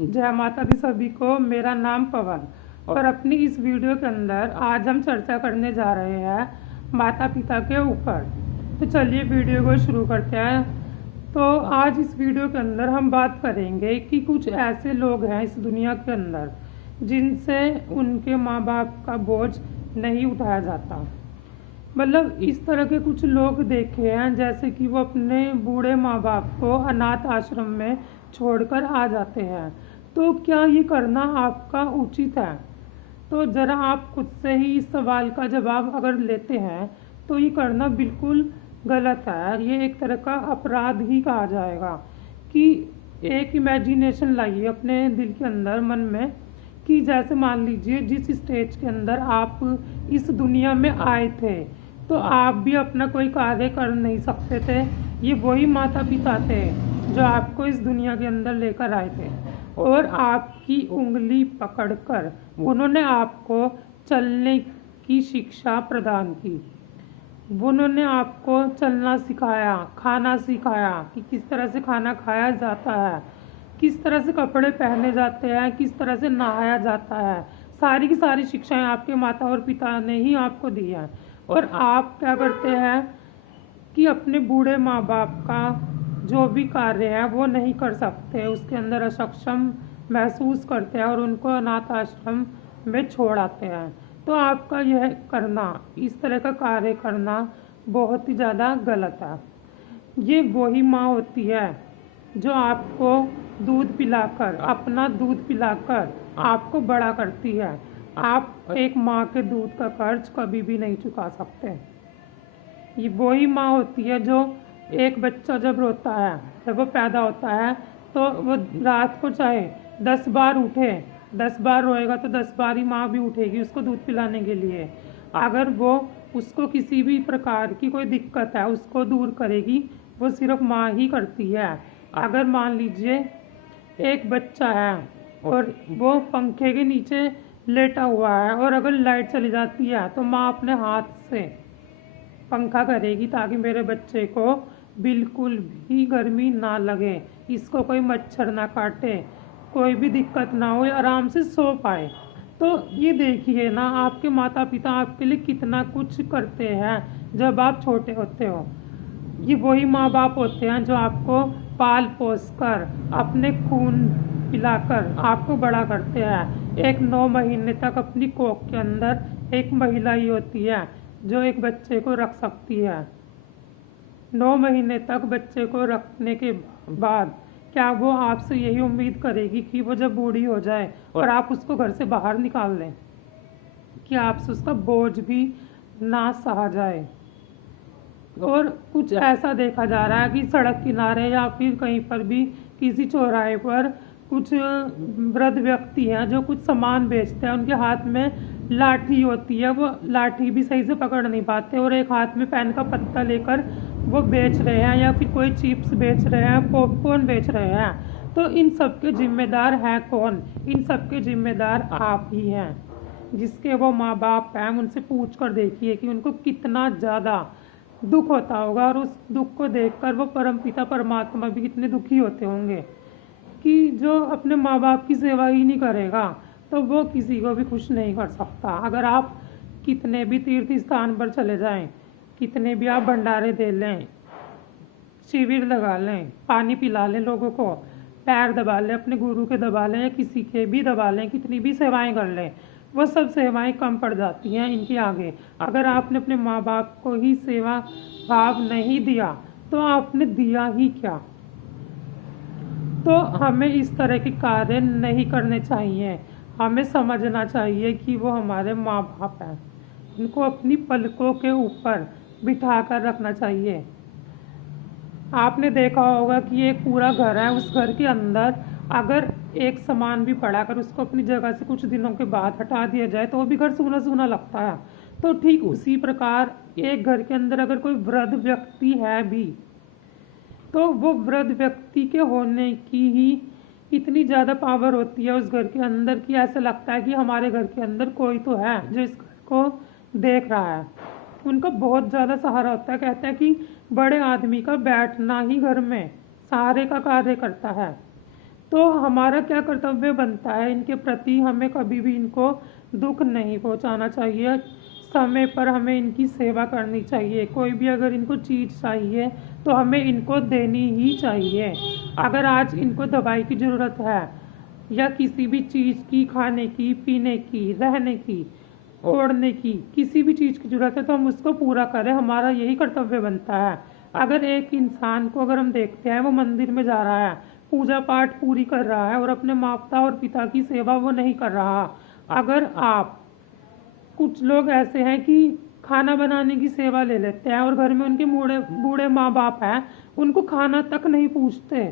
जय माता दी सभी को। मेरा नाम पवन और अपनी इस वीडियो के अंदर आज हम चर्चा करने जा रहे हैं माता पिता के ऊपर। तो चलिए वीडियो को शुरू करते हैं। तो आज इस वीडियो के अंदर हम बात करेंगे कि कुछ ऐसे लोग हैं इस दुनिया के अंदर जिनसे उनके माँ बाप का बोझ नहीं उठाया जाता। मतलब इस तरह के कुछ लोग देखे हैं जैसे कि वो अपने बूढ़े माँ बाप को अनाथ आश्रम में छोड़कर आ जाते हैं। तो क्या ये करना आपका उचित है? तो ज़रा आप खुद से ही इस सवाल का जवाब अगर लेते हैं तो ये करना बिल्कुल गलत है। ये एक तरह का अपराध ही कहा जाएगा कि एक इमेजिनेशन लाइए अपने दिल के अंदर, मन में, कि जैसे मान लीजिए जिस स्टेज के अंदर आप इस दुनिया में आए थे तो आप भी अपना कोई कार्य कर नहीं सकते थे। ये वही माता पिता थे जो आपको इस दुनिया के अंदर लेकर आए थे और आपकी उंगली पकड़कर उन्होंने आपको चलने की शिक्षा प्रदान की। उन्होंने आपको चलना सिखाया, खाना सिखाया कि किस तरह से खाना खाया जाता है, किस तरह से कपड़े पहने जाते हैं, किस तरह से नहाया जाता है। सारी की सारी शिक्षाएं आपके माता और पिता ने ही आपको दी हैं। और आप क्या करते हैं कि अपने बूढ़े माँ बाप का जो भी कार्य है वो नहीं कर सकते, उसके अंदर असक्षम महसूस करते हैं और उनको अनाथ आश्रम में छोड़ आते हैं। तो आपका यह करना, इस तरह का कार्य करना बहुत ही ज़्यादा गलत है। ये वही माँ होती है जो आपको दूध पिलाकर, अपना दूध पिलाकर आपको बड़ा करती है। आप एक माँ के दूध का कर्ज कभी भी नहीं चुका सकते। ये वही माँ होती है जो एक बच्चा जब रोता है, जब वो पैदा होता है तो वो रात को चाहे 10 बार उठे, 10 बार रोएगा तो 10 बार ही माँ भी उठेगी उसको दूध पिलाने के लिए। अगर वो उसको किसी भी प्रकार की कोई दिक्कत है उसको दूर करेगी, वो सिर्फ माँ ही करती है। अगर मान लीजिए एक बच्चा है और वो पंखे के नीचे लेटा हुआ है और अगर लाइट चली जाती है तो माँ अपने हाथ से पंखा करेगी ताकि मेरे बच्चे को बिल्कुल भी गर्मी ना लगे, इसको कोई मच्छर ना काटे, कोई भी दिक्कत ना हो, आराम से सो पाए। तो ये देखिए ना, आपके माता पिता आपके लिए कितना कुछ करते हैं जब आप छोटे होते हो। ये वही माँ बाप होते हैं जो आपको पाल पोस कर, अपने खून पिलाकर आपको बड़ा करते हैं। एक 9 महीने तक अपनी कोख के अंदर एक महिला ही होती है जो एक बच्चे को रख सकती है। 9 महीने तक बच्चे को रखने के बाद क्या वो आपसे यही उम्मीद करेगी कि वो जब बूढ़ी हो जाए और आप उसको घर से बाहर निकाल दें, कि आपसे उसका बोझ भी ना सहा जाए? और कुछ ऐसा देखा जा रहा है कि सड़क किनारे या फिर कहीं पर भी किसी चौराहे पर कुछ वृद्ध व्यक्ति हैं जो कुछ सामान बेचते हैं। उनके हाथ में लाठी होती है, वो लाठी भी सही से पकड़ नहीं पाते और एक हाथ में पेन का पत्ता लेकर वो बेच रहे हैं, या फिर कोई चिप्स बेच रहे हैं, पॉपकॉर्न बेच रहे हैं। तो इन सब के जिम्मेदार हैं कौन? इन सब के जिम्मेदार आप ही हैं। जिसके वो माँ बाप हैं उनसे पूछ कर देखिए कि उनको कितना ज़्यादा दुख होता होगा और उस दुख को देखकर वो परमपिता परमात्मा भी कितने दुखी होते होंगे कि जो अपने माँ बाप की सेवा ही नहीं करेगा तो वो किसी को भी खुश नहीं कर सकता। अगर आप कितने भी तीर्थ स्थान पर चले जाएं, कितने भी आप भंडारे दे लें, शिविर लगा लें, पानी पिला लें लोगों को, पैर दबा लें, अपने गुरु के दबा लें या किसी के भी दबा लें, कितनी भी सेवाएं कर लें, वो सब सेवाएं कम पड़ जाती हैं इनके आगे। अगर आपने अपने माँ बाप को ही सेवा भाव नहीं दिया तो आपने दिया ही क्या? तो हमें इस तरह के कार्य नहीं करने चाहिए। हमें समझना चाहिए कि वो हमारे माँ बाप हैं, उनको अपनी पलकों के ऊपर बिठा कर रखना चाहिए। आपने देखा होगा कि एक पूरा घर है, उस घर के अंदर अगर एक सामान भी पड़ा कर उसको अपनी जगह से कुछ दिनों के बाद हटा दिया जाए तो वो भी घर सूना सूना लगता है। तो ठीक उसी प्रकार एक घर के अंदर अगर कोई वृद्ध व्यक्ति है भी तो वो वृद्ध व्यक्ति के होने की ही इतनी ज़्यादा पावर होती है उस घर के अंदर कि ऐसा लगता है कि हमारे घर के अंदर कोई तो है जो इस घर को देख रहा है। उनका बहुत ज़्यादा सहारा होता है। कहते हैं कि बड़े आदमी का बैठना ही घर में सहारे का कार्य करता है। तो हमारा क्या कर्तव्य बनता है इनके प्रति, हमें कभी भी इनको दुख नहीं पहुंचाना चाहिए। समय पर हमें इनकी सेवा करनी चाहिए। कोई भी अगर इनको चीज़ चाहिए तो हमें इनको देनी ही चाहिए। अगर आज इनको दवाई की ज़रूरत है या किसी भी चीज़ की, खाने की, पीने की, रहने की, ओढ़ने की, किसी भी चीज़ की ज़रूरत है तो हम उसको पूरा करें, हमारा यही कर्तव्य बनता है। अगर एक इंसान को अगर हम देखते हैं वो मंदिर में जा रहा है, पूजा पाठ पूरी कर रहा है और अपने माता और पिता की सेवा वो नहीं कर रहा। अगर आप, कुछ लोग ऐसे हैं कि खाना बनाने की सेवा ले लेते हैं और घर में उनके बूढ़े बूढ़े माँ बाप हैं, उनको खाना तक नहीं पूछते,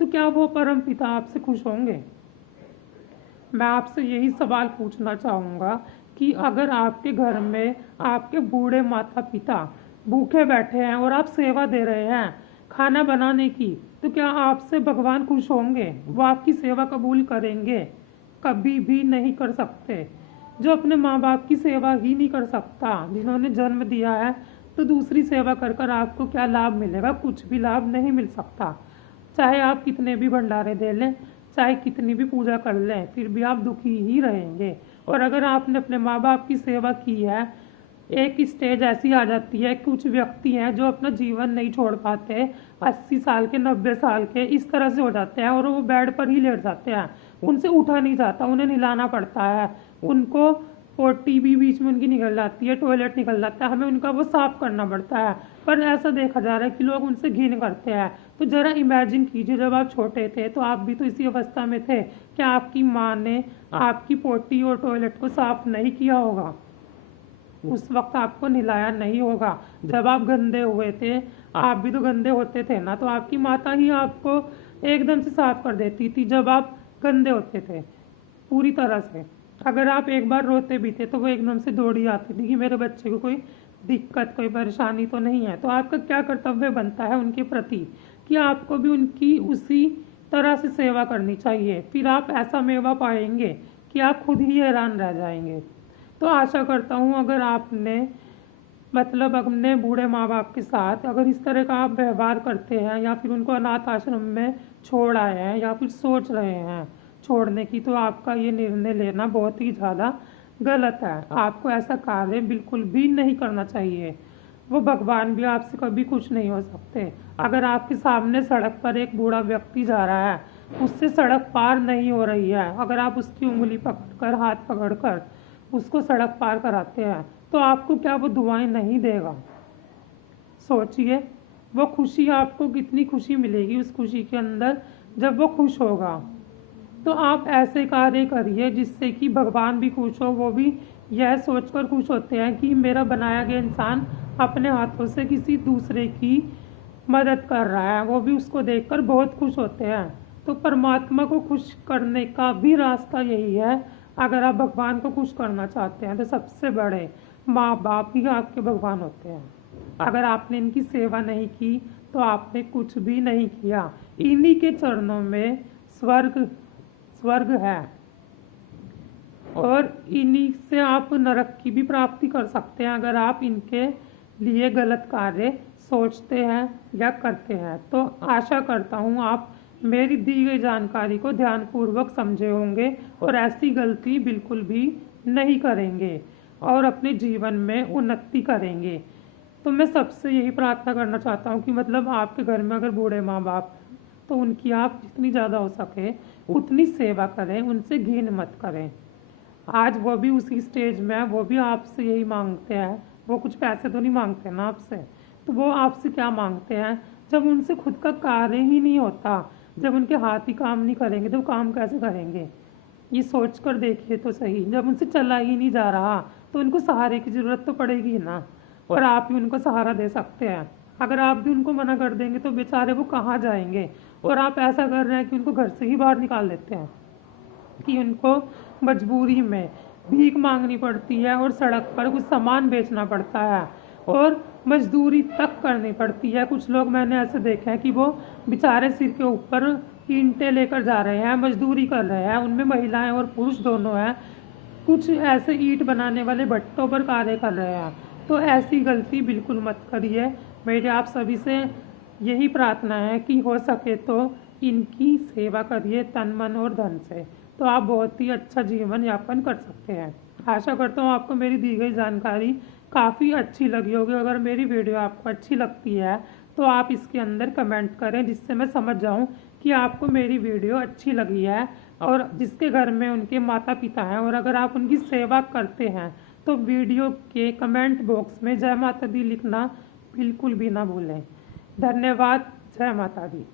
तो क्या वो परम पिता आपसे खुश होंगे? मैं आपसे यही सवाल पूछना चाहूँगा कि अगर आपके घर में आपके बूढ़े माता पिता भूखे बैठे हैं और आप सेवा दे रहे हैं खाना बनाने की, तो क्या आपसे भगवान खुश होंगे? वो आपकी सेवा कबूल करेंगे? कभी भी नहीं कर सकते। जो अपने माँ बाप की सेवा ही नहीं कर सकता, जिन्होंने जन्म दिया है, तो दूसरी सेवा कर कर आपको क्या लाभ मिलेगा? कुछ भी लाभ नहीं मिल सकता। चाहे आप कितने भी भंडारे दे लें, चाहे कितनी भी पूजा कर लें, फिर भी आप दुखी ही रहेंगे। और अगर आपने अपने माँ बाप की सेवा की है, एक स्टेज ऐसी आ जाती है, कुछ व्यक्ति हैं जो अपना जीवन नहीं छोड़ पाते, 80 साल के, 90 साल के इस तरह से हो जाते हैं और वो बेड पर ही लेट जाते हैं, उनसे उठा नहीं जाता, उन्हें नहलाना पड़ता है, उनको पोटी भी बीच में उनकी निकल जाती है, टॉयलेट निकल जाता है, हमें उनका वो साफ करना पड़ता है। पर ऐसा देखा जा रहा है कि लोग उनसे घिन करते हैं। तो ज़रा इमेजिन कीजिए, जब आप छोटे थे तो आप भी तो इसी अवस्था में थे। क्या आपकी माँ ने आपकी पोटी और टॉयलेट को साफ नहीं किया होगा? उस वक्त आपको नहलाया नहीं होगा। जब आप गंदे हुए थे, आप भी तो गंदे होते थे ना, तो आपकी माता ही आपको एकदम से साफ कर देती थी जब आप गंदे होते थे पूरी तरह से। अगर आप एक बार रोते भी थे तो वो एकदम से दौड़ी आती थी कि मेरे बच्चे को कोई दिक्कत, कोई परेशानी तो नहीं है। तो आपका क्या कर्तव्य बनता है उनके प्रति कि आपको भी उनकी उसी तरह से सेवा करनी चाहिए। फिर आप ऐसा मेवा पाएंगे कि आप खुद ही हैरान रह जाएंगे। तो आशा करता हूँ अगर आपने मतलब अपने बूढ़े माँ बाप के साथ अगर इस तरह का आप व्यवहार करते हैं या फिर उनको अनाथ आश्रम में छोड़ आए हैं या फिर सोच रहे हैं छोड़ने की, तो आपका ये निर्णय लेना बहुत ही ज़्यादा गलत है। आपको ऐसा कार्य बिल्कुल भी नहीं करना चाहिए। वो भगवान भी आपसे कभी खुश नहीं हो सकते। अगर आपके सामने सड़क पर एक बूढ़ा व्यक्ति जा रहा है, उससे सड़क पार नहीं हो रही है, अगर आप उसकी उंगली पकड़कर, हाथ पकड़कर उसको सड़क पार कराते हैं, तो आपको क्या वो दुआएं नहीं देगा? सोचिए, वो खुशी आपको कितनी खुशी मिलेगी उस खुशी के अंदर जब वो खुश होगा। तो आप ऐसे कार्य करिए जिससे कि भगवान भी खुश हो। वो भी यह सोचकर खुश होते हैं कि मेरा बनाया गया इंसान अपने हाथों से किसी दूसरे की मदद कर रहा है, वो भी उसको देखकर बहुत खुश होते हैं। तो परमात्मा को खुश करने का भी रास्ता यही है। अगर आप भगवान को खुश करना चाहते हैं तो सबसे बड़े माँ बाप ही आपके भगवान होते हैं। अगर आपने इनकी सेवा नहीं की तो आपने कुछ भी नहीं किया। इन्हीं के चरणों में स्वर्ग है और इन्हीं से आप नरक की भी प्राप्ति कर सकते हैं अगर आप इनके लिए गलत कार्य सोचते हैं या करते हैं। तो आशा करता हूँ आप मेरी दी गई जानकारी को ध्यानपूर्वक समझे होंगे और ऐसी गलती बिल्कुल भी नहीं करेंगे और अपने जीवन में उन्नति करेंगे। तो मैं सबसे यही प्रार्थना करना चाहता हूँ कि मतलब आपके घर में अगर बूढ़े माँ बाप तो उनकी आप जितनी ज़्यादा हो सके उतनी सेवा करें, उनसे घिन मत करें। आज वो भी उसी स्टेज में है, वो भी आपसे यही मांगते हैं। वो कुछ पैसे तो नहीं मांगते ना आपसे, तो वो आपसे क्या मांगते हैं? जब उनसे खुद का कार्य ही नहीं होता, जब उनके हाथ ही काम नहीं करेंगे तो काम कैसे करेंगे? ये सोच कर देखिए तो सही। जब उनसे चला ही नहीं जा रहा तो उनको सहारे की ज़रूरत तो पड़ेगी ना, और आप ही उनको सहारा दे सकते हैं। अगर आप भी उनको मना कर देंगे तो बेचारे वो कहाँ जाएंगे? और आप ऐसा कर रहे हैं कि उनको घर से ही बाहर निकाल देते हैं कि उनको मजबूरी में भीख मांगनी पड़ती है और सड़क पर कुछ सामान बेचना पड़ता है और मजदूरी तक करनी पड़ती है। कुछ लोग मैंने ऐसे देखे हैं कि वो बेचारे सिर के ऊपर ईंटें लेकर जा रहे हैं, मजदूरी कर रहे हैं, उनमें महिलाएं और पुरुष दोनों हैं। कुछ ऐसे ईंट बनाने वाले भट्टों पर कार्य कर रहे हैं। तो ऐसी गलती बिल्कुल मत करिए। मेरे आप सभी से यही प्रार्थना है कि हो सके तो इनकी सेवा करिए तन मन और धन से, तो आप बहुत ही अच्छा जीवन यापन कर सकते हैं। आशा करता हूँ आपको मेरी दी गई जानकारी काफ़ी अच्छी लगी होगी। अगर मेरी वीडियो आपको अच्छी लगती है तो आप इसके अंदर कमेंट करें, जिससे मैं समझ जाऊँ कि आपको मेरी वीडियो अच्छी लगी है। और जिसके घर में उनके माता पिता हैं और अगर आप उनकी सेवा करते हैं तो वीडियो के कमेंट बॉक्स में जय माता दी लिखना बिल्कुल भी ना भूलें। धन्यवाद। जय माता दी।